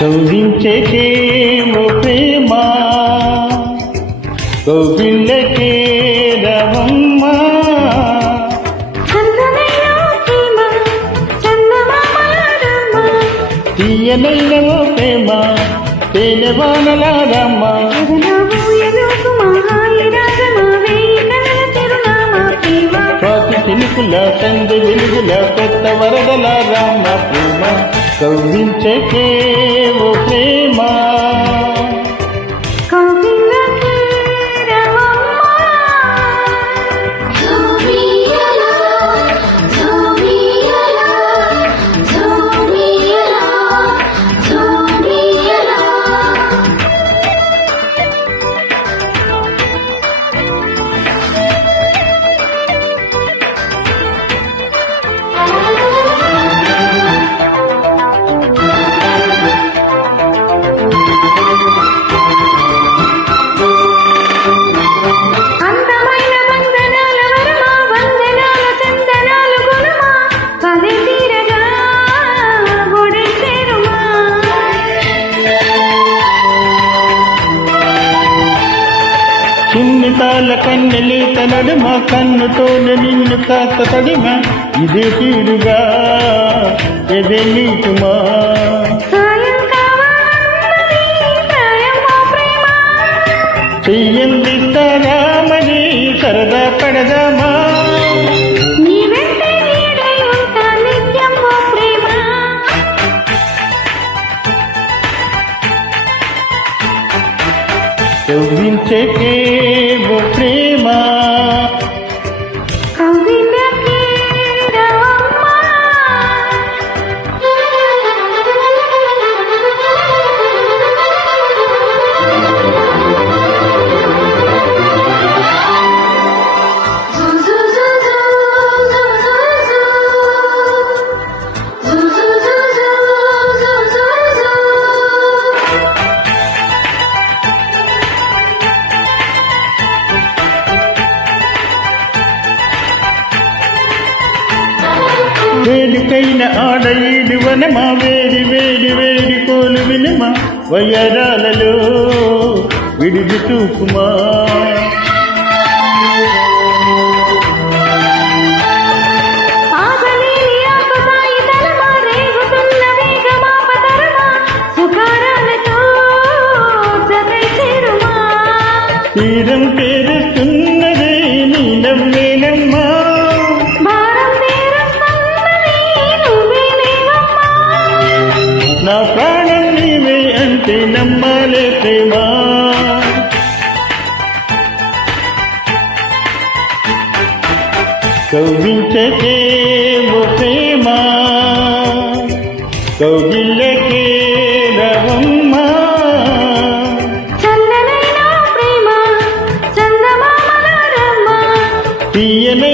కౌగించకేమో ప్రేమ కౌగిళ్ళకే రవమ్మ. చందనైన ప్రేమ తేనెవానలారమ్మ చినుకుల సంధి వెలుగుల కొత్త వరదల రామ ప్రేమ. కౌగించకేవో చిన్నితాల కన్నెలి తనడుమ కన్నుతోనే నిన్ను కాస్త తడిమ. ఇదే తీరుగా ఎదే నీటుమా సాయం కావాలన్నది చెయ్యందిస్తారామని సరదా పడదామా? నీ వేడికైన ఆడ ఈడు వనమా వేడి వేడి వేడి కోలు వినమా వయరాలలో విడిది చూపుమా. ఆగలేని ఆకతాయి నమ్మాలే ప్రేమ కౌగించకే ఓ ప్రేమ కౌగిల్లకే రవమ్మా చందనైన ప్రేమ చందమామలారమ్మ తీయనైన ఓ